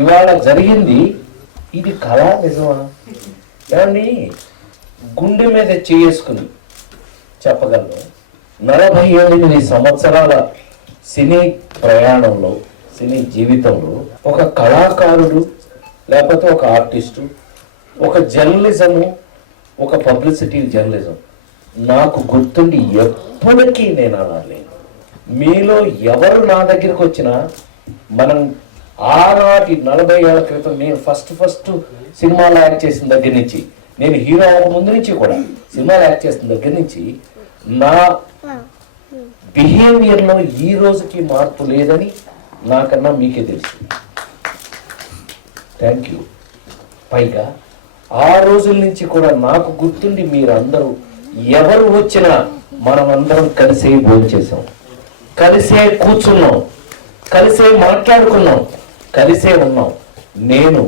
ఇవాళ జరిగింది ఇది కళా నిజమా? ఏమండి, గుండె మీద చేసుకుని చెప్పగలను 48 సంవత్సరాల సినీ ప్రయాణంలో, సినీ జీవితంలో ఒక కళాకారుడు లేకపోతే ఒక ఆర్టిస్టు, ఒక జర్నలిజము, ఒక పబ్లిసిటీ జర్నలిజం నాకు గుర్తుండి ఎప్పటికీ నేను అలా లేను. మీలో ఎవరు నా దగ్గరికి వచ్చినా మనం ఆనాటి 40 ఏళ్ల క్రితం నేను ఫస్ట్ సినిమాలో యాక్ట్ చేసిన దగ్గర నుంచి, నేను హీరో అవ్వక ముందు నుంచి కూడా సినిమాలో యాక్ట్ చేసిన దగ్గర నుంచి నా బిహేవియర్లో ఈ రోజుకి మార్పు లేదని నాకన్నా మీకే తెలుసు. Thank you. పైగా ఆ రోజుల నుంచి కూడా నాకు గుర్తుండి మీరందరూ ఎవరు వచ్చినా మనం అందరం కలిసే భోంచేసాం, కలిసే కూర్చున్నాం, కలిసే మాట్లాడుకున్నాం, కలిసే ఉన్నాం. నేను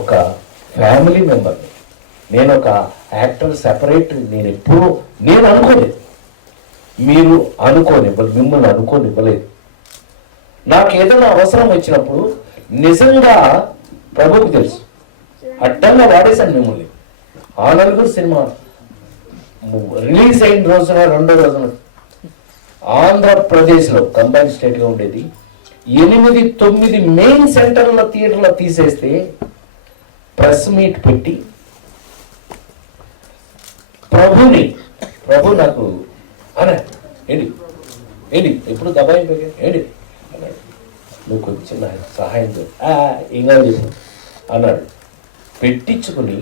ఒక ఫ్యామిలీ మెంబర్ని, నేను ఒక యాక్టర్ సెపరేట్. నేను అనుకోలేదు, మీరు అనుకోనివ్వలేదు, మిమ్మల్ని అనుకోనివ్వలేదు. నాకు ఏదైనా అవసరం వచ్చినప్పుడు నిజంగా ప్రభుకి తెలుసు, అడ్డంగా వాడేశాను మిమ్మల్ని. ఆ నలుగురు సినిమా రిలీజ్ అయిన రోజున, రెండో రోజున ఆంధ్రప్రదేశ్లో కంబైన్ స్టేట్గా ఉండేది 8-9 మెయిన్ సెంటర్ల థియేటర్లో తీసేస్తే ప్రెస్ మీట్ పెట్టి ప్రభు నాకు అన్నా ఏంటి ఎప్పుడు దబాయింపు ఏంటి అన్నాడు. నువ్వు కొంచెం సహాయం ఇంకా చెప్పు అన్నాడు. పెట్టించుకుని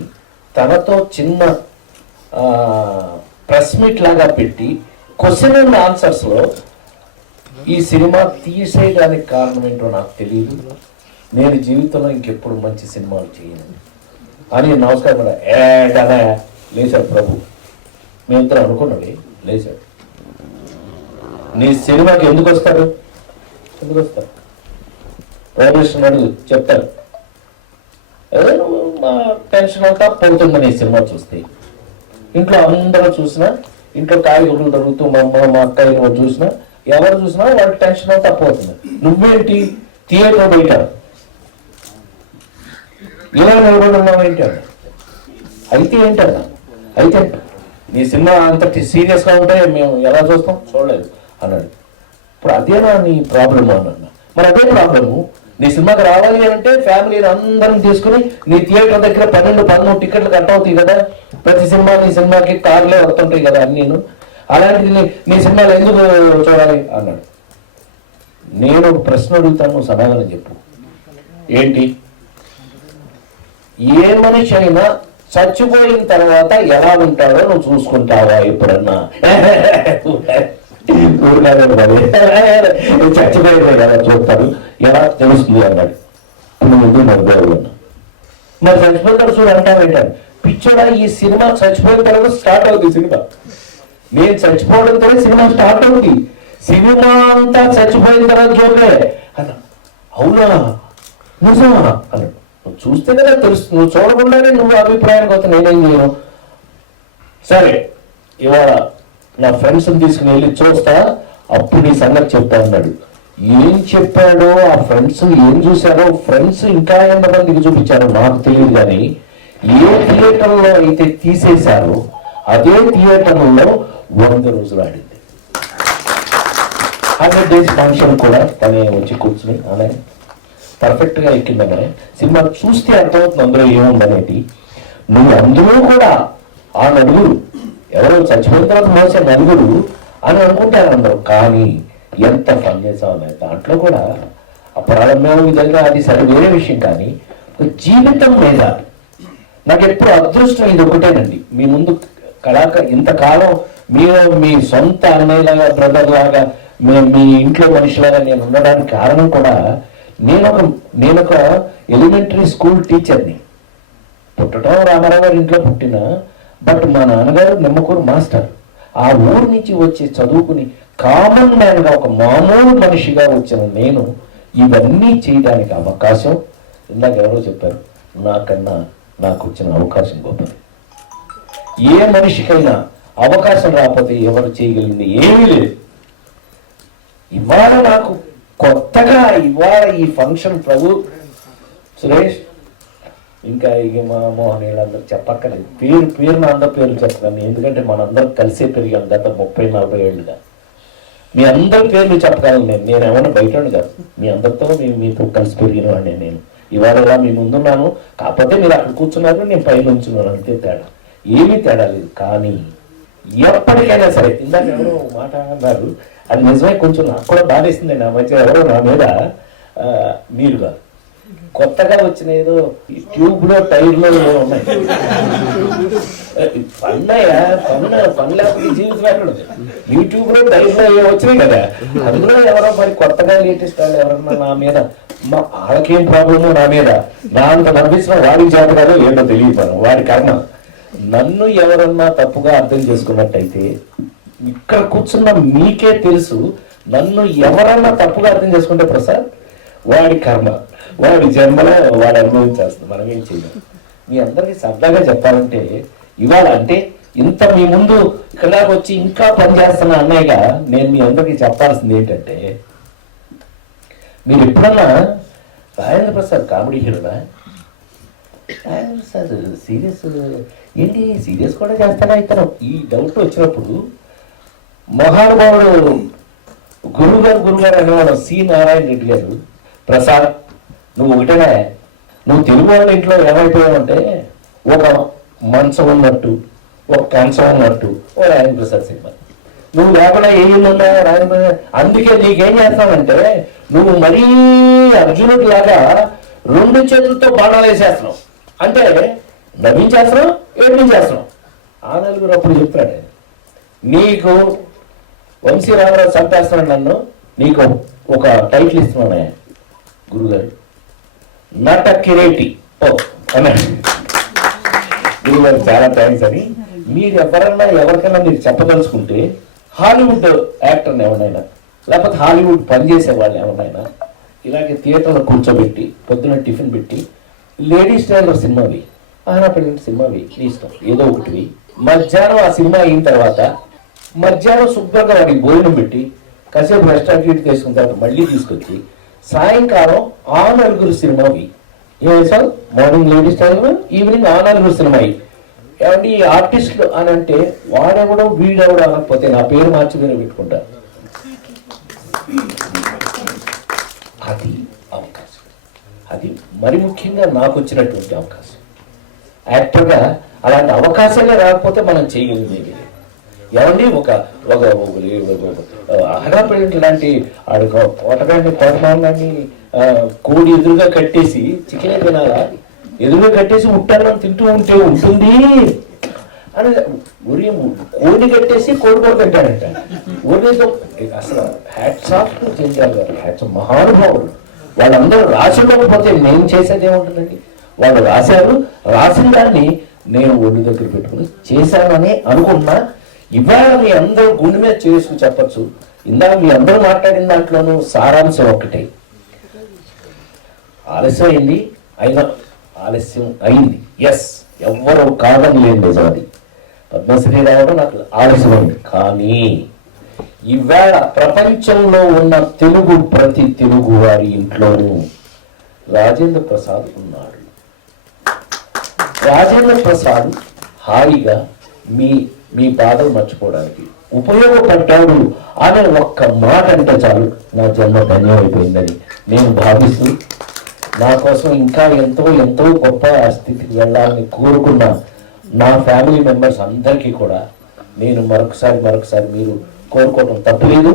తనతో చిన్న ప్రెస్ మీట్ లాగా పెట్టి క్వశ్చన్ అండ్ ఆన్సర్స్లో ఈ సినిమా తీసేయడానికి కారణం ఏంటో నాకు తెలియదు, నేను జీవితంలో ఇంకెప్పుడు మంచి సినిమాలు చేయను అని నమస్కారం కూడా ఏడనా లేచాడు ప్రభు. మేమిద్దరం అనుకున్నది లేచాడు. నీ సినిమాకి ఎందుకు వస్తారు ప్రొడ్యూసర్ అడుగు చెప్తారు. మా టెన్షన్ అంతా పోతుందని ఈ సినిమా చూస్తే. ఇంట్లో అందరూ చూసినా, ఇంట్లో కాయగూరలు దొరుకుతూ మా అమ్మ మా అక్కయ్య చూసినా, ఎవరు చూసినా వాళ్ళ టెన్షన్ అంతా పోతుంది. నువ్వేంటి థియేటర్ బయట ఇలా నిలబడి ఉన్నావు ఏంటి అన్న. అయితే ఏంటన్నా, అయితే నీ సినిమా అంత సీరియస్గా ఉంటే మేము ఎలా చూస్తాం, చూడలేదు అన్నాడు. ఇప్పుడు అదేనా నీ ప్రాబ్లమ్ అన్న. మరి అదే ప్రాబ్లము. నీ సినిమాకి రావాలి అంటే ఫ్యామిలీని అందరం తీసుకుని నీ థియేటర్ దగ్గర 12-13 టికెట్లు కట్ అవుతాయి కదా. ప్రతి సినిమా నీ సినిమాకి కార్లే వస్తుంటాయి కదా అన్నీను. అలాంటిది నీ సినిమాలు ఎందుకు చూడాలి అన్నాడు. నేను ప్రశ్న అడుగుతాను, సమాధానం చెప్పు. ఏంటి? ఏ మనిషి అయినా చచ్చిపోయిన తర్వాత ఎలా ఉంటాడో నువ్వు చూసుకుంటావా ఎప్పుడన్నా? చచ్చిపోయిన ఎలా చూస్తారు, ఎలా తెలుస్తుంది అన్నాడు. ముందు మధ్యలో మరి చచ్చిపోతాడు చూడు అంటావేంటాను. పిచ్చోడా, ఈ సినిమా చచ్చిపోయిన తర్వాత స్టార్ట్ అవుతుంది సినిమా. నేను చచ్చిపోవడంతో సినిమా స్టార్ట్ అవుతుంది. సినిమా అంతా చచ్చిపోయిన తర్వాత జోకే అన్న. అవునా, నిజమా అన్నాడు. నువ్వు చూస్తే కదా తెలుస్తుంది, నువ్వు చూడకుండానే నువ్వు అభిప్రాయానికి వస్తా నేనేం చేయను. సరే, ఇవాళ నా ఫ్రెండ్స్ని తీసుకుని వెళ్ళి చూస్తా, అప్పుడు నీ సంగతి చెప్తా అన్నాడు. ఏం చెప్పాడో, ఆ ఫ్రెండ్స్ ఏం చూశారో, ఫ్రెండ్స్ ఇంకా ఎంతమందికి చూపించారో నాకు తెలియదు. కానీ ఏ థియేటర్లో అయితే తీసేశారో అదే థియేటర్లో 100 రోజులు ఆడింది. 100 days ఫంక్షన్ కూడా తనే వచ్చి కూర్చుని అనే పర్ఫెక్ట్గా ఎక్కిందనే. సినిమా చూస్తే అర్థమవుతుంది అందులో ఏముందనేది. నువ్వు అందులో కూడా ఆ నలుగురు ఎవరో చచ్చిపోయిన తర్వాత మోసే నలుగురు అని అనుకుంటారు అందరూ. కానీ ఎంత ఫన్ చేసామనే దాంట్లో కూడా అప్రారంభం విధంగా అది సరే వేరే విషయం. కానీ జీవితం మీద నాకు ఎప్పుడు అదృష్టం ఇది ఒకటేనండి. మీ ముందు ఇంతకాలం మీరు మీ సొంత అన్నయ్యలాగా, బ్రదర్ లాగా, మీ ఇంట్లో మనిషిలాగా నేను ఉండడానికి కారణం కూడా నేను ఒక ఎలిమెంటరీ స్కూల్ టీచర్ని. పుట్టడం రామారావు గారి ఇంట్లో పుట్టిన, బట్ మా నాన్నగారు నిమ్మకూరు మాస్టర్. ఆ ఊరు నుంచి వచ్చి చదువుకుని కామన్ మ్యాన్గా ఒక మామూలు మనిషిగా వచ్చిన నేను ఇవన్నీ చేయడానికి అవకాశం, ఇందాక ఎవరో చెప్పారు, నాకన్నా నాకు వచ్చిన అవకాశం గొప్పది. ఏ మనిషికైనా అవకాశం రాకపోతే ఎవరు చేయగలిగింది ఏమీ లేదు. ఇవాళ నాకు కొత్తగా ఇవాళ ఈ ఫంక్షన్ ప్రభు సురేష్ ఇంకా ఇక మా మోహన్ వీళ్ళందరూ చెప్పక్కర్లేదు, పేరున అందరి పేర్లు చెప్పగలను, ఎందుకంటే మనందరం కలిసే పెరిగాం గత 30-40 ఏళ్ళుగా. మీ అందరి పేర్లు చెప్పగలను నేను ఏమన్నా బయట కాదు, మీ అందరితో మీతో కలిసి పెరిగిన వాడిని నేను. ఇవాళ ఇలా మీ ముందున్నాను, కాకపోతే మీరు అక్కడ కూర్చున్నారు, నేను పైన ఉంచున్నాను, అంతే తేడా, ఏమీ తేడా లేదు. కానీ ఎప్పటికైనా సరే, ఇందాక ఎవరో మాట అన్నారు, అది నిజమే, కొంచెం నాకు కూడా బాధేసిందండి. ఆ మధ్య ఎవరో నా మీద మీరు కాదు, కొత్తగా వచ్చిన ఏదో ట్యూబ్ లో టైర్లో ఉన్నాయి, పని లేకపోతే జీవితం ఎక్కడ ఉంది, యూట్యూబ్ లో టైర్లో వచ్చినాయి కదా, అందులో ఎవరో మరి కొత్తగా లేటెస్ట్ వాళ్ళు ఎవరన్నా నా మీద, వాళ్ళకేం ప్రాబ్లమో నా మీద, నా అంత నవ్వించిన వాడి చేతగాలో ఏంటో తెలియదు, వాడి కర్మ. నన్ను ఎవరన్నా తప్పుగా అర్థం చేసుకున్నట్టయితే, ఇక్కడ కూర్చున్న మీకే తెలుసు, నన్ను ఎవరన్నా తప్పుగా అర్థం చేసుకుంటే ప్రసాద్ వాడి కర్మ, వాడి జన్మలో వాడు అనుభవించేస్తాం, మనం ఏం చేయలేం. మీ అందరికీ సరదాగా చెప్పాలంటే, ఇవాళ అంటే ఇంత మీ ముందు ఇక్కడ వచ్చి ఇంకా పనిచేస్తున్న అన్నయ్యగా నేను మీ అందరికీ చెప్పాల్సింది ఏంటంటే, మీరు ఎప్పుడన్నా రాజేంద్ర ప్రసాద్ కామెడీ హీరోనా, రాజేంద్ర ప్రసాద్ సీరియస్ ఏంటి, సీరియస్ కూడా చేస్తాడా ఇతను, ఈ డౌట్ వచ్చినప్పుడు మహానుభావుడు గురుగారు అనేవాడు సి నారాయణ రెడ్డి గారు, ప్రసాద్ నువ్వు ఒకటేనా, నువ్వు తెలుగు వాళ్ళ ఇంట్లో ఏమైపోయావంటే ఒక మంచం ఉన్నట్టు, ఒక కంచం ఉన్నట్టు ఓ రాజేంద్ర ప్రసాద్ సినిమా, నువ్వు లేకుండా ఏముందా రాజేంద్ర, అందుకే నీకేం చేస్తావంటే నువ్వు మరీ అర్జునుడి లాగా 2 చేతులతో బాణాలు వేసేస్తున్నావు, అంటే నవ్వించేస్తున్నావు, ఏడ్పించేస్తున్నావు. ఆ నలుగురు అప్పుడు చెప్తాడు, నీకు వంశీ రామరాజు చంపేస్తున్నాడు నన్ను, నీకు ఒక టైటిల్ ఇస్తున్నాను గురుగారు, నట కిరీటి ఓ అన్నాడు గురుగారు, చాలా థ్యాంక్స్ అని. మీరు ఎవరికైనా మీరు చెప్పదలుచుకుంటే హాలీవుడ్ యాక్టర్ని ఎవరైనా, లేకపోతే హాలీవుడ్ పనిచేసే వాళ్ళని ఎవరైనా ఇలాగే థియేటర్లో కూర్చోబెట్టి పొద్దున టిఫిన్ పెట్టి లేడీస్ టైలర్ సినిమావి, ఆనపల్లి సినిమావి, నీ ఇష్టం ఏదో ఒకటివి, మధ్యాహ్నం ఆ సినిమా అయిన తర్వాత మధ్యాహ్నం శుభ్రంగా వాడికి భోజనం పెట్టి కాసేపు రెస్టారెంట్ తీసుకున్న తర్వాత మళ్ళీ తీసుకొచ్చి సాయంకాలం ఆ నలుగురు సినిమావి, ఏసారి మార్నింగ్ లేడీస్ టైలర్, ఈవినింగ్ ఆ నలుగురు సినిమావి. ఏమంటే ఈ ఆర్టిస్టులు అని అంటే వాడెవడో వీడెవడో అనకపోతే నా పేరు మార్చి మీరు పెట్టుకుంటారు, అది అవకాశం, అది మరి ముఖ్యంగా నాకు వచ్చినటువంటి అవకాశం. యాక్టర్గా అలాంటి అవకాశాలే రాకపోతే మనం చేయగలిగేది ఏమండి, ఒక అహడాపల్లి లాంటి కోటగాన్ని కోటమాన్ని కోడి ఎదురుగా కట్టేసి చికెన్ తినాలా, ఎదురుగా కట్టేసి ఉట్టాలని తింటూ ఉంటే ఉంటుంది అని కోడి కట్టేసి కోడి కూడా కట్టాడంట. ఓడితో అసలు హ్యాట్స్ ఆఫ్ టు జంజాల్ గారు, హ్యాట్స్ మహానుభావుడు. వాళ్ళందరూ రాసుకోకపోతే నేను చేసేది ఏముంటుందండి, వాళ్ళు రాశారు, రాసిన దాన్ని నేను ఒళ్ళు దగ్గర పెట్టుకుని చేశానని అనుకున్నా. ఇవాళ మీ అందరూ గుండె మీద చేసుకుని చెప్పచ్చు, ఇందాక మీ అందరూ మాట్లాడిన దాంట్లోనూ సారాంశం ఒకటే, ఆలస్యం అయింది, అయినా ఆలస్యం అయింది, ఎస్ ఎవ్వరూ కాదని లేదు, నిజం అది. పద్మశ్రీ రావడం నాకు ఆలస్యమైంది, కానీ ఇవాళ ప్రపంచంలో ఉన్న ప్రతి తెలుగు వారి ఇంట్లోనూ రాజేంద్ర ప్రసాద్ ఉన్నాడు. రాజేంద్ర ప్రసాద్ హాయిగా మీ బాధలు మర్చిపోవడానికి ఉపయోగపడ్డాడు అనే ఒక్క మాట అంటే చాలు నా జన్మ ధన్యమైపోయిందని నేను భావిస్తూ, నా కోసం ఇంకా ఎంతో ఎంతో గొప్ప స్థితికి వెళ్ళాలని కోరుకున్న నా ఫ్యామిలీ మెంబర్స్ అందరికీ కూడా నేను మరొకసారి మీరు కోరుకోవడం తప్పలేదు.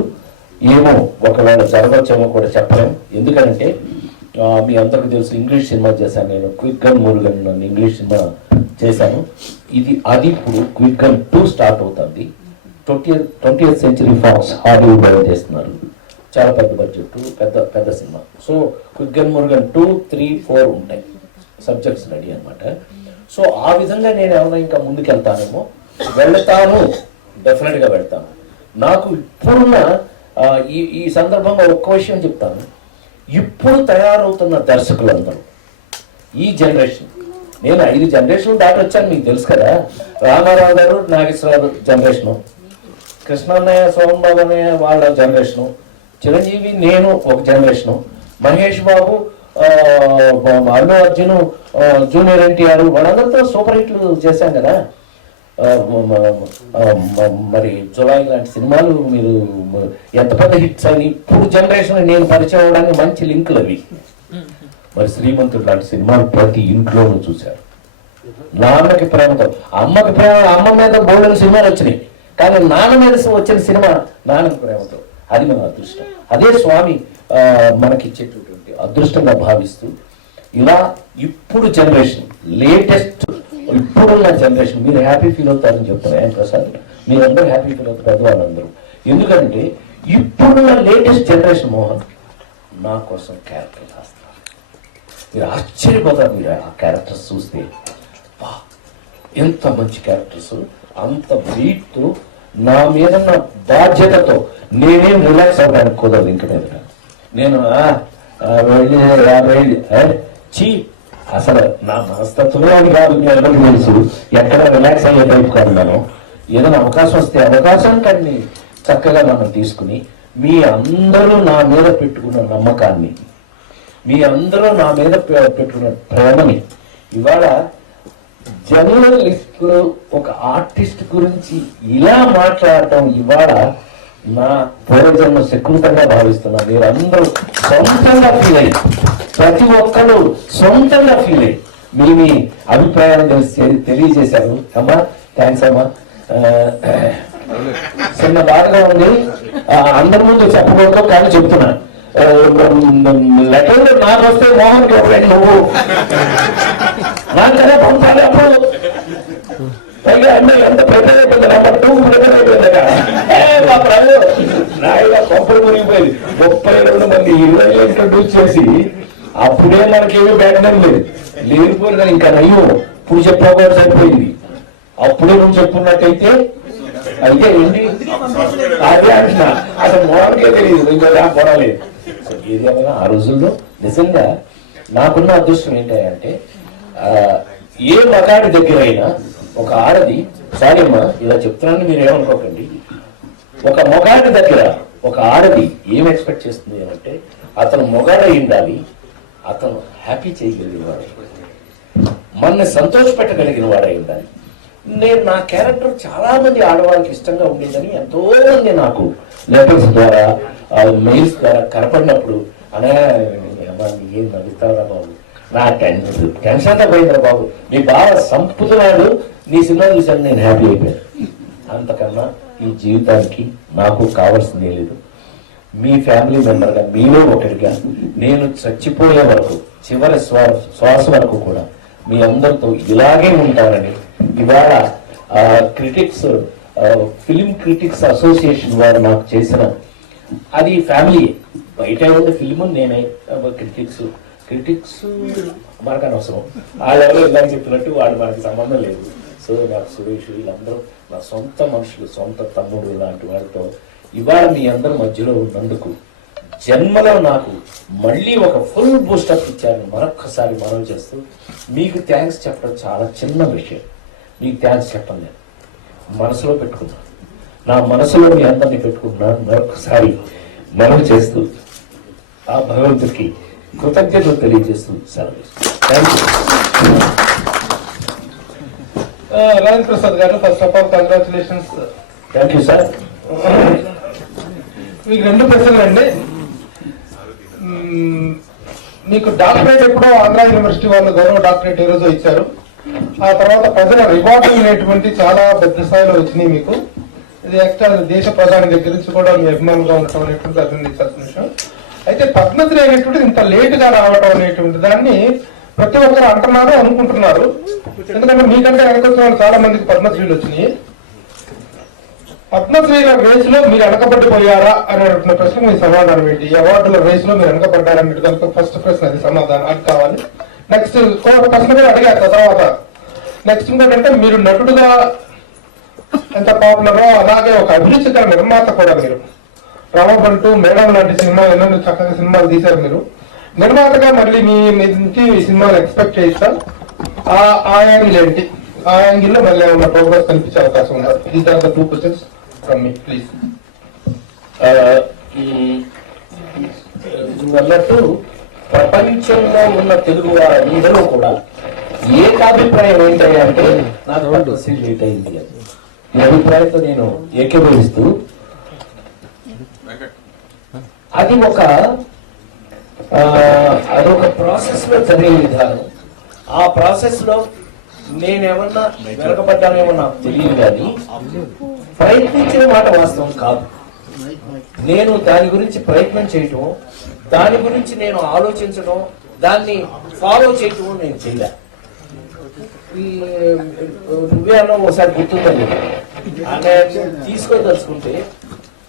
ఏమో ఒకవేళ జరగవచ్చేమో కూడా చెప్పలేము, ఎందుకంటే మీ అందరికీ తెలుసు ఇంగ్లీష్ సినిమా చేశాను నేను, క్విక్ గన్ మురుగన్ నన్ను ఇంగ్లీష్ సినిమా చేశాను. అది ఇప్పుడు క్విక్ గన్ 2 స్టార్ట్ అవుతుంది. 20th సెంచరీ ఫాక్స్ హాలీవుడ్ చేస్తున్నారు, చాలా పెద్ద బడ్జెట్, పెద్ద cinema. So quick gun Murugan 2, 3, 4 ఉంటాయి, సబ్జెక్ట్స్ రెడీ అనమాట. సో ఆ విధంగా నేను ఏమైనా ఇంకా ముందుకు వెళ్తాను, డెఫినెట్గా వెళ్తాను. నాకు ఇప్పుడున్న ఈ సందర్భంగా ఒక్క విషయం చెప్తాను, ఇప్పుడు తయారవుతున్న దర్శకులందరూ ఈ జనరేషన్, నేను 5 జనరేషన్ దాటి వచ్చాను, మీకు తెలుసు కదా. రామారావు గారు, నాగేశ్వరరావు జనరేషను, కృష్ణన్నయ్య, సోమబాబు అన్నయ్య వాళ్ళ జనరేషను, చిరంజీవి నేను ఒక జనరేషను, మహేష్ బాబు, అల్లు అర్జున్, జూనియర్ ఎన్టీఆర్ వాళ్ళందరితో సూపర్ హిట్లు చేశాం కదా. మరి జులాయి లాంటి సినిమాలు మీరు ఎంత పెద్ద హిట్స్ అని ఇప్పుడు జనరేషన్ నేను పరిచయం అవడానికి మంచి లింకులు అవి. మరి శ్రీమంతుడు లాంటి సినిమాలు ప్రతి ఇంట్లోనూ చూశారు. నాన్నకి ప్రేమతో, అమ్మకి ప్రేమ, అమ్మ మీద బోల్డెన్ సినిమాలు వచ్చినాయి, కానీ నాన్న మీద వచ్చిన సినిమా నాన్నకి ప్రేమతో. అది మన అదృష్టం. అదే స్వామి మనకిచ్చేటటువంటి అదృష్టంగా భావిస్తూ ఇలా ఇప్పుడు జనరేషన్ లేటెస్ట్, ఇప్పుడున్న జనరేషన్ మీరు హ్యాపీ ఫీల్ అవుతారని చెప్తారు ఆయన ప్రసాద్. మీరందరూ హ్యాపీ ఫీల్ అవుతారు పెద్దవాళ్ళందరూ. ఎందుకంటే ఇప్పుడున్న లేటెస్ట్ జనరేషన్ మోహన్ నా కోసం క్యారెక్టర్ రాస్తారు. మీరు ఆశ్చర్యపోతారు మీరు ఆ క్యారెక్టర్స్ చూస్తే. ఎంత మంచి క్యారెక్టర్స్, అంత వెయిట్తో, నా మీద నా బాధ్యతతో నేనేం రిలాక్స్ అవ్వడానికి కుదరదు. ఇంక మీద నేను చీ అసలు నా మనస్తత్వమే అని కాదు, మీ అందరికీ తెలుసు. ఎక్కడ రిలాక్స్ అయ్యే టైప్ కాదు. నేను ఏదైనా అవకాశం వస్తే అవకాశం కానీ చక్కగా మనం తీసుకుని, మీ అందరూ నా మీద పెట్టుకున్న నమ్మకాన్ని, మీ అందరూ నా మీద పెట్టుకున్న ప్రేమని ఇవాళ జర్నలిస్టులు ఒక ఆర్టిస్ట్ గురించి ఇలా మాట్లాడటం ఇవాళ నా పూర్వజన్మ శకృతంగా భావిస్తున్నా. మీరు అందరూ సొంతంగా ఫీల్ అయ్యి, ప్రతి ఒక్కరు సొంతంగా ఫీల్ అయ్యి మీ అభిప్రాయాలు తెలియజేశారు. అమ్మా థ్యాంక్స్ అమ్మా. చిన్న బాధగా ఉంది, అందరి ముందు చెప్పకూడదు కానీ చెప్తున్నా. లెటర్లు నాకు వస్తే మోహన్ కి నువ్వు నాకనే పంపాలి. అప్పుడు పైగా అన్నీ ఎంత ప్రెజర్ అయిపోయింది, నెంబర్ 2 ప్రెజర్ అయిపోయింది కదా. నాయగా కొంపలు మునిగిపోయింది. 32 మంది హీరోయిన్లు ఇంట్రడ్యూస్ చేసి అప్పుడే మనకేమీ బ్యాక్గ్రౌండ్ లేదు, లేకపోతే ఇంకా నయ్యో ఇప్పుడు చెప్పకపోతే సరిపోయింది. అప్పుడే నువ్వు చెప్పుకున్నట్టయితే అయితే ఏంటి అదే అంటున్నా, అసలు మోహన్కే తెలియదు ఇంకా పోరాలేదు. సో ఏది ఏమైనా ఆ రోజుల్లో నిజంగా నాకున్న అదృష్టం ఏంటంటే ఏ మగాడి దగ్గర అయినా ఒక ఆడది, సారీ అమ్మా ఇలా చెప్తున్నాను మీరు ఏమనుకోకండి, ఒక మొగాడి దగ్గర ఒక ఆడది ఏం ఎక్స్పెక్ట్ చేస్తుంది అంటే అతను మొగాడై ఉండాలి, అతను హ్యాపీ చేయగలిగిన వాడు, మనల్ని సంతోషపెట్టగలిగిన వాడై ఉండాలి. నేను నా క్యారెక్టర్ చాలా మంది ఆడవాళ్ళకి ఇష్టంగా ఉండేదని ఎంతో మంది నాకు లెటర్స్ ద్వారా మెయిల్స్ ద్వారా కనపడినప్పుడు అనే ఏం నవ్వుతారా బాబు, నా టెన్షన్ అంతా పోయిందిరా బాబు, నీ బాగా సంపుతున్నాడు, నీ సినిమా చూశాను నేను హ్యాపీ అయిపోయాను. అంతకన్నా ఈ జీవితానికి నాకు కావాల్సిందే లేదు. మీ ఫ్యామిలీ మెంబర్గా మీలో ఒకటిగా నేను చచ్చిపోయే వరకు, చివరి శ్వాస వరకు కూడా మీ అందరితో ఇలాగే ఉంటానని ఇవాళ క్రిటిక్స్, ఫిలిం క్రిటిక్స్ అసోసియేషన్ వారు నాకు చేసిన, అది ఫ్యామిలీ బయట ఉండే ఫిలిం నేనే, క్రిటిక్స్ మనకు అనవసరం, వాళ్ళెవరో ఇలా చెప్పినట్టు వాళ్ళు మనకి సంబంధం లేదు. సో నాకు సురేష్ వీళ్ళందరూ నా సొంత మనుషులు, సొంత తమ్ముడు లాంటి వాళ్ళతో ఇవాళ మీ అందరి మధ్యలో ఉన్నందుకు జన్మలో నాకు మళ్ళీ ఒక ఫుల్ బూస్టప్ ఇచ్చారని మరొక్కసారి మనవి చేస్తూ మీకు థ్యాంక్స్ చెప్పడం చాలా చిన్న విషయం. మీకు థ్యాంక్స్ చెప్పండి, మనసులో పెట్టుకున్నాను, నా మనసులో మీ అందరినీ పెట్టుకుంటున్నాను. మరొకసారి మనవి చేస్తూ ఆ భగవంతుడికి కృతజ్ఞతలు తెలియజేస్తూ సెలవు. Thank you. రాజేంద్ర ప్రసాద్ గారు, first of all congratulations. Thank you sir. మీకు 2 ప్రశ్నలు అండి. మీకు డాక్టరేట్ ఎప్పుడో ఆంధ్ర యూనివర్సిటీ వాళ్ళు గౌరవ డాక్టరేట్ ఈ రోజు ఇచ్చారు. ఆ తర్వాత ప్రజల రివార్డింగ్ అనేటువంటి చాలా పెద్ద స్థాయిలో వచ్చినాయి మీకు. ఇది యాక్చువల్ దేశ ప్రధాని దగ్గర నుంచి కూడా మీ అభిమానులుగా ఉండటం అనేటువంటి అభినందించాల్సిన విషయం. అయితే పద్మశ్రీ అనేటువంటిది ఇంత లేట్ గా రావడం అనేటువంటి దాన్ని ప్రతి ఒక్కరు అంటున్నారు, అనుకుంటున్నారు. ఎందుకంటే మీకంటే వెనకొచ్చిన వాళ్ళు చాలా మందికి పద్మశ్రీలు వచ్చినాయి. పద్మశ్రీల రేస్ లో మీరు వెనకబడిపోయారా అనేటువంటి ప్రశ్న మీ సమాధానం ఏంటి? అవార్డుల రేస్ లో మీరు వెనకబడ్డారా అనే దానికి ఫస్ట్ ప్రశ్న, అది సమాధానం అది కావాలి. నెక్స్ట్ ప్రశ్న కూడా అడిగారు తర్వాత. నెక్స్ట్ ఇంకోటంటే మీరు నటుడుగా ఎంత పాపులరో అలాగే ఒక అభిరుచికర నిర్మాత కూడా. మీరు రామబంటూ, మేడం లాంటి సినిమా ఎన్నో చక్కగా సినిమాలు తీశారు. మీరు నిర్మాతగా మళ్ళీ మీ నుంచి సినిమాలు ఎక్స్పెక్ట్ చేస్తాం. ఆ యాంగిల్ ఏంటి? ఆ యాంగిల్ లో మళ్ళీ ఏమన్నా ప్రోగ్రెస్ కనిపించే అవకాశం ఉన్నారు? These are the 2 questions from me please. నువ్వు అన్నట్టు ప్రపంచంలో ఉన్న తెలుగు వారందరూ కూడా ఏకాభిప్రాయం ఏంటంటే అంటే నాకు పట్టు లేట్ అయింది అని. ఈ అభిప్రాయంతో నేను ఏకీభవిస్తూ అదొక ప్రాసెస్ లో జరిగే విధానం. ఆ ప్రాసెస్ లో నేనేమన్నా వెనకబడ్డానేమో నాకు తెలియదు, కానీ ప్రయత్నించిన మాట వాస్తవం కాదు. నేను దాని గురించి ప్రయత్నం చేయటం, దాని గురించి నేను ఆలోచించడం, దాన్ని ఫాలో చేయటం నేను చేయలే. నువ్వే అన్నా ఒకసారి గుర్తుందని అంటే తీసుకోదలుచుకుంటే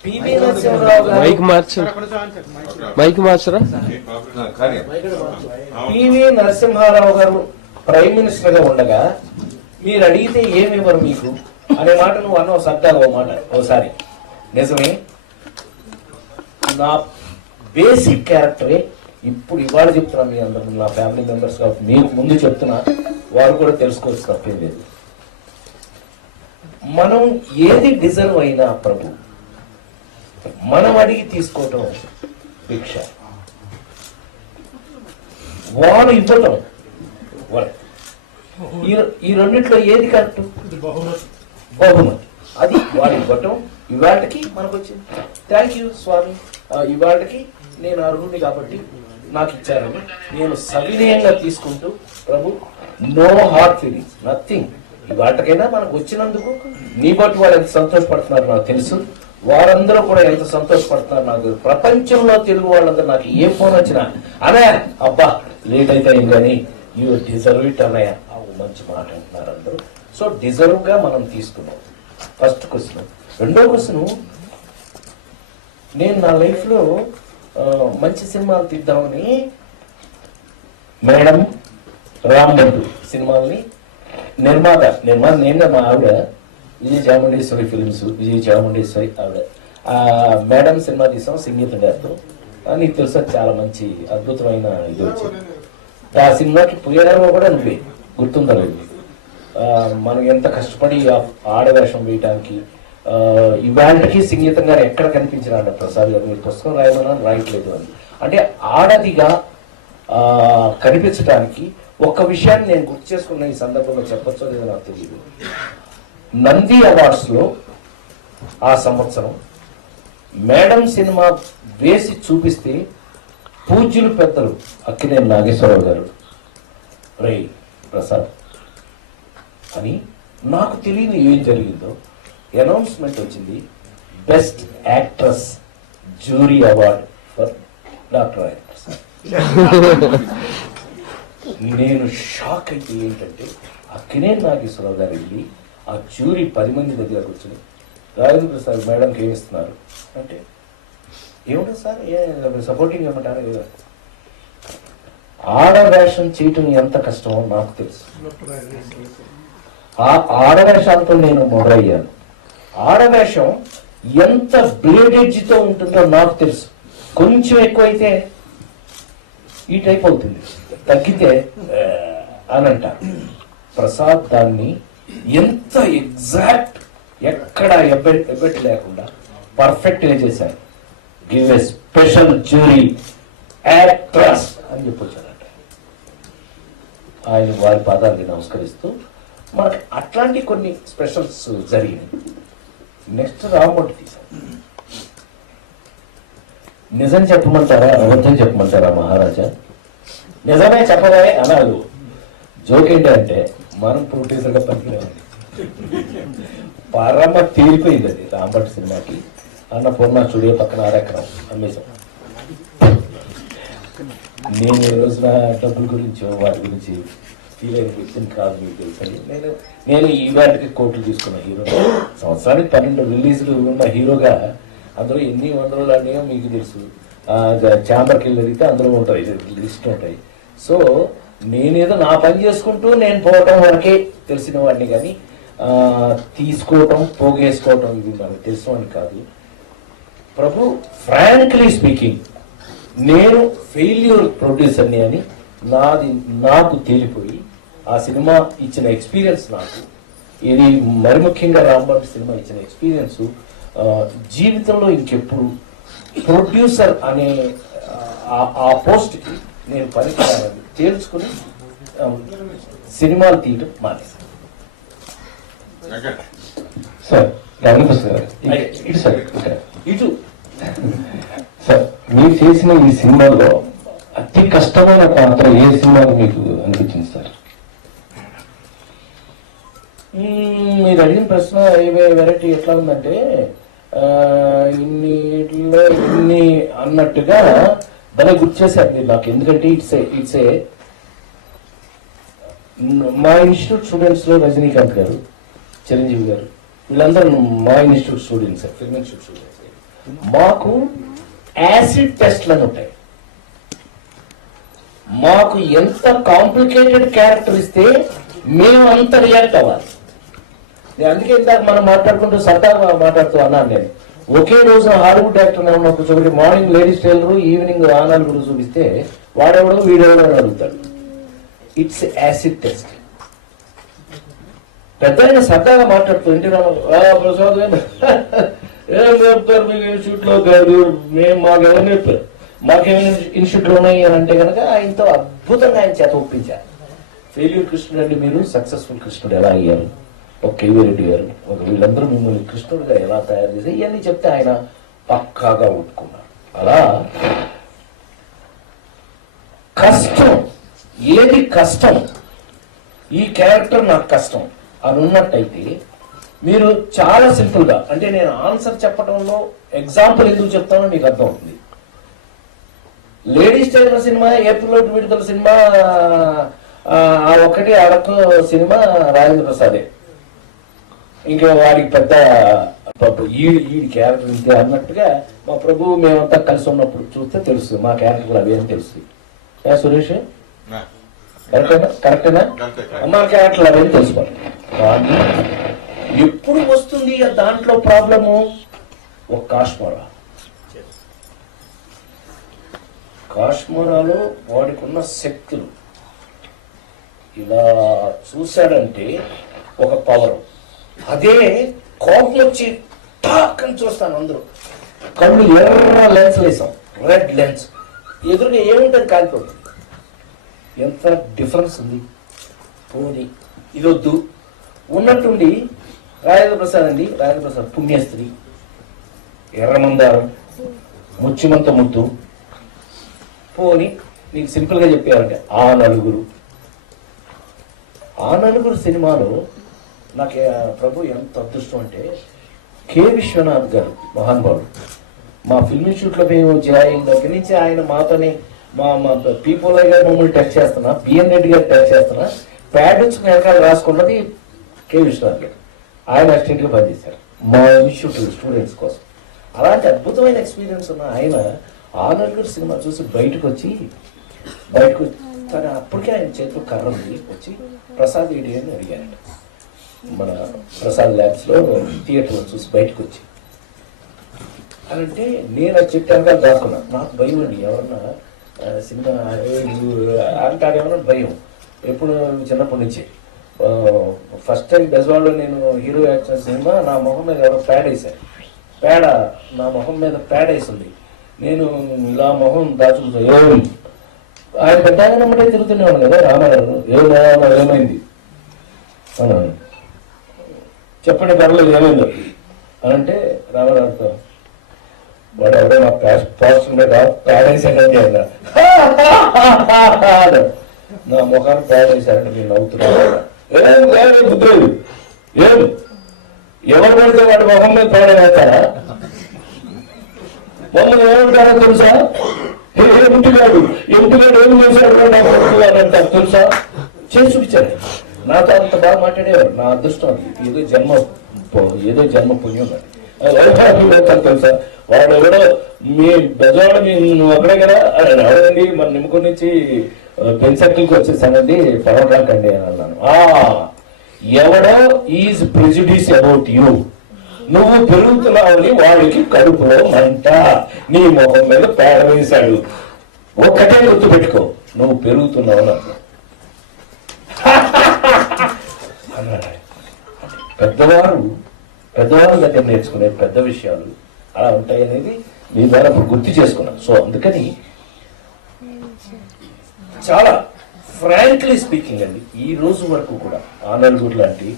పివి నరసింహారావు గారు పివి నరసింహారావు గారు ప్రైమ్ మినిస్టర్ గా ఉండగా మీరు అడిగితే ఏమివ్వరు మీకు అనే మాట నువ్వు అన్న సర్దాగా ఓ మాట ఓసారి. నిజమే, నా బేసిక్ క్యారెక్టరే ఇప్పుడు ఇవాళ చెప్తున్నా మీ అందరూ, నా ఫ్యామిలీ మెంబర్స్ కాబట్టి మీకు ముందు చెప్తున్నా, వారు కూడా తెలుసుకోవచ్చు, తప్పేం లేదు. మనం ఏది డిజర్వ్ అయినా ప్రభు మనం అడిగి తీసుకోవటం భిక్ష, వాడు ఇవ్వటం ఈ రెండిట్లో ఏది కరెక్ట్? బహుమతి. అది వాడు ఇవ్వటం. ఇవాళకి మనకు వచ్చింది. థ్యాంక్ యూ స్వామి, ఇవాళకి నేను అర్హుడిని కాబట్టి నాకు ఇచ్చారని నేను సవినయంగా తీసుకుంటూ, ప్రభు నో హార్ట్ ఫీలింగ్స్, నథింగ్. ఇవాళకైనా మనకు వచ్చినందుకు నీ బట్టి వాళ్ళు ఎంత సంతోషపడుతున్నారు నాకు తెలుసు. వారందరూ కూడా ఎంత సంతోషపడుతున్నారు నాకు. ప్రపంచంలో తెలుగు వాళ్ళందరూ నాకు ఏ ఫోన్ వచ్చినా అనే అబ్బా లేట్ అయితే కానీ యూ డిజర్వ్ ఇట్ అన్నయ్య, మంచి మాట అంటున్నారు అందరూ. సో డిజర్వ్ గా మనం తీసుకున్నాం. First question. రెండో క్వశ్చన్, నేను నా లైఫ్ లో మంచి సినిమాలు తీద్దామని మేడం రాంబంధు సినిమాల్ని నిర్మాత నేనే, మా ఆవిడ విజయ చాముండేశ్వరి ఫిలిమ్స్, విజయ చాముండేశ్వరి ఆవిడ మేడం సినిమా తీసాం సంగీత గారితో. నీకు తెలుసా చాలా మంచి అద్భుతమైన ఇది వచ్చింది. ఆ సినిమాకి పుయ్యారో కూడా నువ్వే గుర్తుందా లేదు? మనం ఎంత కష్టపడి ఆడవేషం వేయటానికి ఇవాళకి సంగీతం గారు ఎక్కడ కనిపించినాడు ప్రసాద్ గారు, మీరు పుస్తకం రాయమన్నా రాయట్లేదు అని. అంటే ఆడదిగా కనిపించడానికి ఒక్క విషయాన్ని నేను గుర్తు చేసుకున్న ఈ సందర్భంలో చెప్పొచ్చో లేదో నాకు తెలియదు. నంది అవార్డ్స్ లో ఆ సంవత్సరం మేడం సినిమా వేసి చూపిస్తే పూజ్యులు పెద్దలు అక్కినేని నాగేశ్వరరావు గారు రే ప్రసాద్ అని, నాకు తెలియని ఏం జరిగిందో అనౌన్స్మెంట్ వచ్చింది, best actress jury award for doctor Rajendra Prasad. నేను షాక్ అయితే ఏంటంటే అక్కినేని నాగేశ్వరరావు గారు వెళ్ళి ఆ జ్యూరీ 10 మంది దగ్గర కూర్చొని రాజేంద్ర ప్రసాద్ మేడంకి ఏమిస్తున్నారు అంటే, ఏమిటో సార్ సపోర్టింగ్ ఏమంటారు. ఆడవేషం చేయటం ఎంత కష్టమో నాకు తెలుసు. ఆ ఆడవేషాలతో నేను మొదలయ్యాను. ఆడవేషం ఎంత బ్లేడెడ్జ్తో ఉంటుందో నాకు తెలుసు. కొంచెం ఎక్కువైతే ఈ టైప్ అవుతుంది, తగ్గితే అని అంటారు. ప్రసాద్ దాన్ని ఎంత ఎగ్జాక్ట్, ఎక్కడ ఎబ్బెట్ లేకుండా పర్ఫెక్ట్ గా చేశారు. Give a special jury actress అని చెప్పొచ్చారంట. ఆయన వారి పాదాలకి నమస్కరిస్తూ మనకి అట్లాంటి కొన్ని స్పెషల్స్ జరిగినాయి. నెక్స్ట్ రామోటి తీశారు. నిజం చెప్పమంటారా అబద్ధం చెప్పమంటారా మహారాజా? నిజమే చెప్పగానే అనాలి. జోక్ ఏంటి అంటే మనం ప్రొడ్యూసర్గా పనికిరావాలి. పరమ తీరిపోయింది అది రాంభట్ సినిమాకి. అన్నపూర్ణ స్టూడియో పక్కన 6 ఎకరం అమ్మేశాం. నేను ఈ రోజున డబ్బుల గురించి వాటి గురించి ఫీల్ అయిన వ్యక్తిని కాదు, మీకు తెలుసని. నేను ఈ వాటికి కోట్లు తీసుకున్న హీరో. సంవత్సరానికి 12 రిలీజులు ఉన్న హీరోగా అందులో ఎన్ని వందలు అన్నాయో మీకు తెలుసు. ఛాంబర్కి వెళ్ళి అడిగితే అందులో ఉంటాయి, లిస్ట్ ఉంటాయి. సో నేనేదో నా పని చేసుకుంటూ నేను పోవటం వరకే తెలిసిన వాడిని, కానీ తీసుకోవటం పోగేసుకోవటం ఇది మనకు తెలిసిన వాడిని కాదు. ప్రభు ఫ్రాంక్లీ స్పీకింగ్ నేను ఫెయిల్యూర్ ప్రొడ్యూసర్ని అని నాకు తేలిపోయి ఆ సినిమా ఇచ్చిన ఎక్స్పీరియన్స్, నాకు ఇది మరి ముఖ్యంగా రాంబాబు సినిమా ఇచ్చిన ఎక్స్పీరియన్స్ జీవితంలో ఇంకెప్పుడు ప్రొడ్యూసర్ అనే ఆ పోస్ట్కి నేను పనికిరానని తేల్చుకుని సినిమాలు తీయటం మానేశాను. సార్ రామకృష్ణ గారు ఇటు సార్ ఇటు సార్ మీరు చేసిన ఈ సినిమాలో అతి కష్టమైన పాత్ర ఏ సినిమాలో మీకు అనిపించింది సార్? మీరు అడిగిన ప్రశ్న వెరైటీ ఎట్లా ఉందంటే ఇన్ని అన్నట్టుగా భలే గుర్తు చేశారు మీరు నాకు. ఎందుకంటే ఇట్స్ ఏ మా ఇన్స్టిట్యూట్ స్టూడెంట్స్ లో రజనీకాంత్ గారు, చిరంజీవి గారు, వీళ్ళందరూ మా institute students, film institute students. మాకు యాసిడ్ టెస్ట్లు అని ఉంటాయి. మాకు ఎంత కాంప్లికేటెడ్ క్యారెక్టర్ ఇస్తే మేము అంత రియాక్ట్ అవ్వాలి. నేను అందుకే ఇందాక మనం మాట్లాడుకుంటూ సరదాగా మాట్లాడుతూ అన్నాను. నేను ఒకే రోజు హాలీవుడ్ యాక్టర్ ఉన్నప్పుడు చూపి మార్నింగ్ లేడీస్ టైలర్, ఈవినింగ్ ఆనాలు కూడా చూపిస్తే వాడెవడో వీడెవడో అని అడుగుతాడు. It's acid test. పెద్ద ఆయన సరదాగా మాట్లాడుతూ ఎన్టీ రామారావు ప్రసాద్ ఏం చెప్తారు మీకు ఇన్స్టిట్యూట్ లో కాదు, మేము మాకు ఎవరు చెప్పారు, మాకేమైనా ఇన్స్టిట్యూట్లు ఉన్నాయి అని అంటే కనుక ఆయనతో అద్భుతంగా ఆయన చేత ఒప్పించారు. ఫెయిల్యూర్ కృష్ణుడు అంటే మీరు సక్సెస్ఫుల్ కృష్ణుడు ఎలా అయ్యారు, ఒక కేవీ రెడ్డి గారు, ఒక వీళ్ళందరూ మిమ్మల్ని కృష్ణుడిగా ఎలా తయారు చేసి ఇవన్నీ చెప్తే ఆయన పక్కాగా ఒప్పుకున్నారు. అలా కష్టం, ఏది కష్టం, ఈ క్యారెక్టర్ నాకు కష్టం అని ఉన్నట్టయితే మీరు చాలా సింపుల్ గా, అంటే నేను ఆన్సర్ చెప్పడంలో ఎగ్జాంపుల్ ఎందుకు చెప్తానో మీకు అర్థం అవుతుంది. లేడీస్ టైలర్ సినిమా, ఏప్రిల్ విడుదల సినిమా, ఆ ఒకటి అరకు సినిమా రాజేంద్ర ప్రసాదే. ఇంకా వాడికి పెద్ద ఈ క్యారెక్టర్ ఇంతే అన్నట్టుగా మా ప్రభు మేమంతా కలిసి ఉన్నప్పుడు చూస్తే తెలుస్తుంది మా క్యారెక్టర్లు అవి అని తెలుస్తుంది. సురేష్ కరెక్టేనా? మా క్యారెక్టర్లు అవి అని తెలుసుకోవాలి. కానీ ఎప్పుడు వస్తుంది దాంట్లో ప్రాబ్లము? ఒక కాశ్మీరాలో వాడికి ఉన్న శక్తులు ఇలా చూశాడంటే ఒక పవర్. అదే కోపం వచ్చి టాక్ అని చూస్తాను, అందరూ కళ్ళు ఎర్ర లెన్స్ వేసాం, రెడ్ లెన్స్, ఎదురుగా ఏముంటుంది కాలిపోతుంది. ఎంత డిఫరెన్స్ ఉంది. పోనీ ఇదొద్దు ఉన్నట్టుండి రాజేంద్ర ప్రసాద్ అండి, రాజేంద్ర ప్రసాద్ పుణ్యస్త్రీ, ఎర్రమందారం, ముచ్చిమంత ముద్దు. పోని నీకు సింపుల్ గా చెప్పారంటే ఆ నలుగురు సినిమాలో నాకు ప్రభు ఎంత అదృష్టం అంటే కె విశ్వనాథ్ గారు మహానుభావుడు. మా ఫిల్మ్ ఇన్స్టిట్యూట్ లో మేము జాయిన్ దగ్గర నుంచి ఆయన మాతోనే మా పీపుల్ గారు మమ్మల్ని టెస్ట్ చేస్తున్నా, బిఎన్ రెడ్డి గారు టెస్ట్ చేస్తున్నా, ప్యాడ్ వెనకాల రాసుకున్నది కె విశ్వనాథ్ గారు. ఆయన అసిస్టెంట్ గా పనిచేశారు మా ఇన్స్టిట్యూట్ స్టూడెంట్స్ కోసం. అలాంటి అద్భుతమైన ఎక్స్పీరియన్స్ ఉన్న ఆయన ఆ నలుగురు సినిమా చూసి బయటకు కానీ అప్పటికే ఆయన చేతిలో కర్ర ఉంది. వచ్చి ప్రసాద్ ఏడి అని అడిగారంట. మన ప్రసాద్ ల్యాబ్స్ లో థియేటర్లో చూసి బయటకు వచ్చి అంటే నేను అది చెప్పాక దాక్కున్నా. నాకు భయం అండి, ఎవరన్నా సినిమా అంటారేమన్నా భయం ఎప్పుడు చిన్నప్పటి నుంచి. ఫస్ట్ టైం బెజవాడలో నేను హీరో యాక్షన్ సినిమా, నా మొహం మీద ఎవరో ప్యాడ్ వేశారు. నా మొహం మీద ప్యాడ్ వేసింది. నేను ఇలా మొహం దాచుకుంటా ఆయన పెద్ద నమ్మడే తిరుగుతూనే కదా రామారావు ఏమైంది చెప్పండి పర్లేదు ఏమైందో అని అంటే రామారావుతో వాడు ఎవరో నా పోస్టర్ మీద ప్యాడ్ వేసాడంటే నా ముఖాన్ని ప్యాడ్ వేశారంటే మీరు నవ్వుతున్నారు. బుద్ధులేదు ఏం ఎవరు పడితే వాడి మొహం మీద ప్యాడ్ వేస్తారా? మమ్మల్ని ఏమంటారో తెలుసా? ఇంటిగాడు ఏం చేశాడు అంటారు తెలుసా? చేసి చూపించారు. నాతో అంత బాగా మాట్లాడేవారు. నా అదృష్టం అది, ఏదో జన్మ పుణ్యం తెలుసా? వాడు ఎవడో మీ బెజవాడ నువ్వు అక్కడే కదా ఎవరండి మన నిమ్మకం నుంచి పెన్ సర్కిల్కి వచ్చేసానండి పర్వటాకండి అని అన్నాను. ఎవడో ఈజ్ ప్రెజుడిస్ అబౌట్ యూ. నువ్వు పెరుగుతున్నావని వాడికి కడుపులో మంట, నీ మొహం మీద పేడ వేశాడు. ఒక్కటే గుర్తు పెట్టుకో, నువ్వు పెరుగుతున్నావు అన్నాడు. పెద్దవారు దగ్గర నేర్చుకునే పెద్ద విషయాలు అలా ఉంటాయి అనేది మీ ద్వారా ఇప్పుడు గుర్తు చేసుకున్నాను. సో అందుకని చాలా ఫ్రాంక్లీ స్పీకింగ్ అండి, ఈ రోజు వరకు కూడా ఆనంద్ లాంటి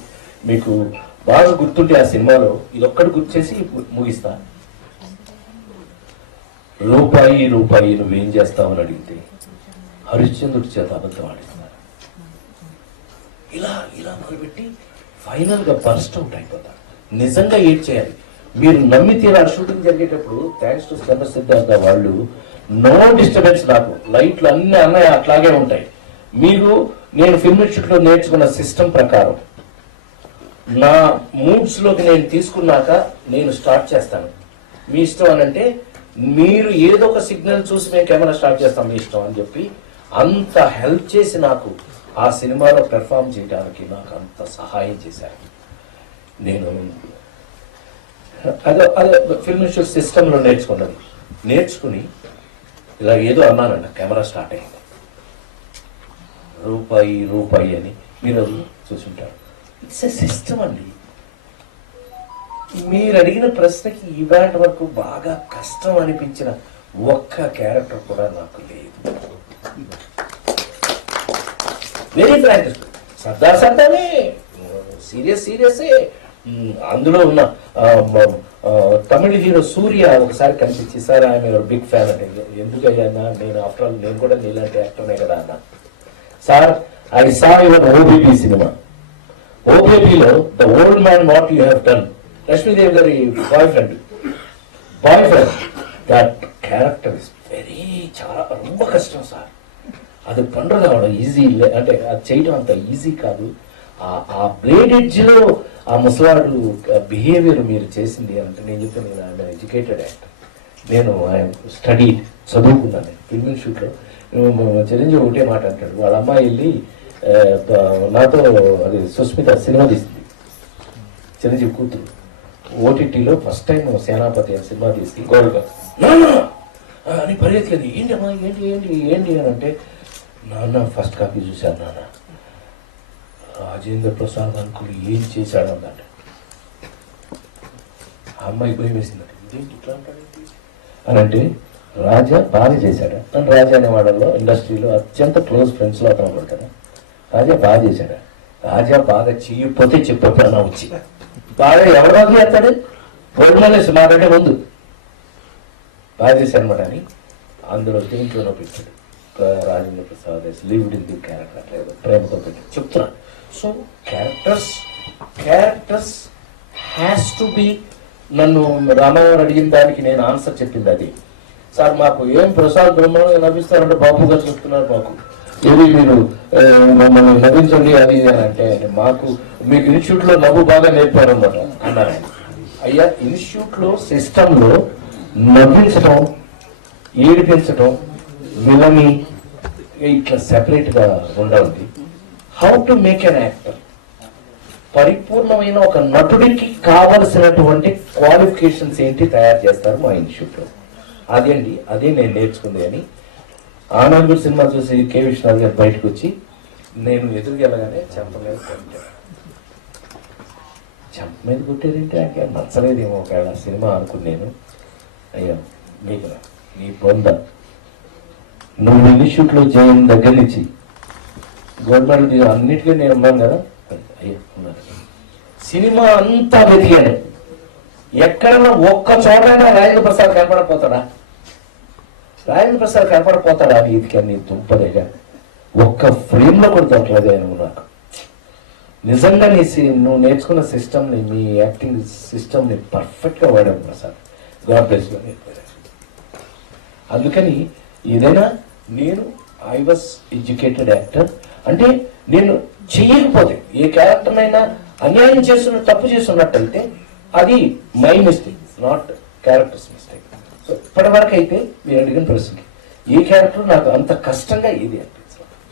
మీకు బాగా గుర్తుంటే ఆ సినిమాలో ఇది ఒక్కటి గుర్తు చేసి ముగిస్తా. రూపాయి రూపాయి నువ్వేం చేస్తావని అడిగితే హరిశ్చంద్రుడి చేత అబద్ధం ఆడిస్తున్నారు. ఇలా ఇలా మొదలుపెట్టి ఫైనల్ గా బర్స్ట్ అవుట్ అయిపోతారు. నిజంగా ఏం చేయాలి మీరు నమ్మి తీరా షూటింగ్ జరిగేటప్పుడు థ్యాంక్స్ టు స్కంద సిద్ధార్థ వాళ్ళు నో డిస్టర్బెన్స్, నాకు లైట్లు అన్ని అన్నయ్య అట్లాగే ఉంటాయి. మీరు నేను ఫిల్మ్ ఇన్స్టిట్యూట్ లో నేర్చుకున్న సిస్టమ్ ప్రకారం నా మూడ్స్ లోకి నేను తీసుకున్నాక నేను స్టార్ట్ చేస్తాను. మీ ఇష్టం అని అంటే మీరు ఏదో ఒక సిగ్నల్ చూసి మేము కెమెరా స్టార్ట్ చేస్తాం మీ ఇష్టం అని చెప్పి అంత హెల్ప్ చేసి నాకు ఆ సినిమాలో పెర్ఫామ్ చేయడానికి నాకు అంత సహాయం చేశారు. నేను అదే అదే ఫిల్మ్ ఇన్స్టిట్యూట్ సిస్టంలో నేర్చుకుని ఇలా ఏదో అన్నానండి, కెమెరా స్టార్ట్ అయింది. రూపాయి రూపాయి అని మీరు చూసుంటారు. ఇట్స్ ఎ సిస్టమ్ అండి. మీరు అడిగిన ప్రశ్నకి ఇవాళ వరకు బాగా కష్టం అనిపించిన ఒక్క క్యారెక్టర్ కూడా నాకు లేదు. వెరీ ఫ్రాంక్, సర్దానే సీరియసే. అందులో ఉన్న తమిళ హీరో సూర్య ఒకసారి కనిపించి సార్ ఆయన బిగ్ ఫ్యాన్ అంటే ఎందుకయ్యా నేను ఆఫ్టర్ ఆల్ నేను కూడా నీలాంటి యాక్టర్నే కదా అన్న. Sir I saw your OBP cinema, ఓబీపీలో the old man what you have done, Lakshmidevi గారి boyfriend that character is very చాలా ரொம்ப కష్టం సార్. అది పండు కావడం ఈజీ అంటే అది చేయడం అంత ఈజీ కాదు. ఆ బ్లేడ్ ఎడ్జ్ లో ఆ ముసలాడు బిహేవియర్ మీరు చేసింది అంటే నేను చెప్పాను కదా, ఐఎమ్ ఎడ్యుకేటెడ్ యాక్టర్, నేను స్టడీ చదువుకున్నాను. ఫిల్మ్ ఇన్స్టిట్యూట్ లో చిరంజీవి ఒకటే మాట అంటాడు, వాళ్ళ అమ్మాయి వెళ్ళి నాతో అది సుస్మిత సినిమా తీసింది, చిరంజీవి కూతురు ఓటీటీలో ఫస్ట్ టైం సేనాపతి అని సినిమా తీసి గోల్గా అని పరిగెత్తలేదు. ఏంటమ్మా ఏంటి అని అంటే నాన్న ఫస్ట్ కాపీ చూశాను నాన్న, రాజేంద్ర ప్రసాద్ అంకుల్ ఏం చేశాడు అన్నమాట. ఆ అమ్మాయి భయం వేసిందంటే ఇదేంటి ఇట్లా అంటాడేంటి అని అంటే రాజా బాగా చేశాడా, నన్ను రాజా అనే వాళ్ళలో ఇండస్ట్రీలో అత్యంత క్లోజ్ ఫ్రెండ్స్ లో అతను ఉన్నాడు కదా, రాజా బాగా చేశాడా, రాజా బాగా చేయకపోతే చెప్పన్నా వచ్చి బాగా ఎవరు బాగా చేస్తాడు గోల్మాలేసి మాకంటే ముందు బాగా చేశాడు అనమాట అని అందులో దీంట్లోనో పెట్టాడు. Rajendra Prasad lived in the character అట్లా ప్రేమతో పెట్టాడు చెప్తున్నా. So characters has to be. నన్ను రామారావు అడిగిన దానికి నేను ఆన్సర్ చెప్పింది అది. సార్ మాకు ఏం ప్రసాద్ బ్రహ్మాండంగా నవ్విస్తారంటే బాబు గారు చెప్తున్నారు మాకు ఏది మీరు మమ్మల్ని నవ్వించండి అది అని అంటే మాకు మీకు ఇన్స్టిట్యూట్ లో నవ్వు బాగా నేర్పారు అన్నమాట అన్నారు. అయ్యా ఇన్స్టిట్యూట్ లో సిస్టమ్ లో నవ్వించడం ఏడిపించడం విలని ఇట్లా సెపరేట్ గా ఉండాలి. How to make an actor, పరిపూర్ణమైన ఒక నటుడికి కావలసినటువంటి క్వాలిఫికేషన్స్ ఏంటి తయారు చేస్తారు మా ఇన్స్టిట్యూట్ లో. అదే నేను నేర్చుకుంది అని ఆనంద్ సినిమా చూసి కె విశ్వనాథ్ గారు బయటకు వచ్చి నేను ఎదురుకెళ్ళగానే చెంప మీద కొట్టేదంటే ఆయన నచ్చలేదేమో ఒకవేళ సినిమా అనుకుని నేను అయ్యా మీకు నీ బొంద నువ్వు ఇన్స్టిట్యూట్ లో చేయని దగ్గర నుంచి గవర్నమెంట్ అన్నిటికీ నేను ఉన్నాను కదా అయ్యా ఉన్నాను. సినిమా అంతా వెతికాను, ఎక్కడన్నా ఒక్క చోటైనా రాజేంద్ర ప్రసాద్ కనపడపోతాడా, రాజేంద్ర ప్రసాద్ కనపడపోతాడా అని ఎతికాను. దుంపదేగా ఒక్క ఫ్రేమ్ లో కూడా దొరకలేదు ఆయన. నాకు నిజంగా నువ్వు నేర్చుకున్న సిస్టమ్ ని, మీ యాక్టింగ్ సిస్టమ్ ని పర్ఫెక్ట్ గా వాడాను ప్రసాద్, గాడ్ బ్లెస్ యు. అందుకని ఏదైనా నేను ఐ వాజ్ ఎడ్యుకేటెడ్ యాక్టర్ అంటే నేను చెయ్యకపోతే ఏ క్యారెక్టర్ అయినా అన్యాయం చేస్తున్న తప్పు చేస్తున్నట్టయితే అది my mistake, not characters mistake. So ఇప్పటి వరకు అయితే మీరు అడిగిన ప్రశ్నకి ఏ క్యారెక్టర్ నాకు అంత కష్టంగా ఏది అంటే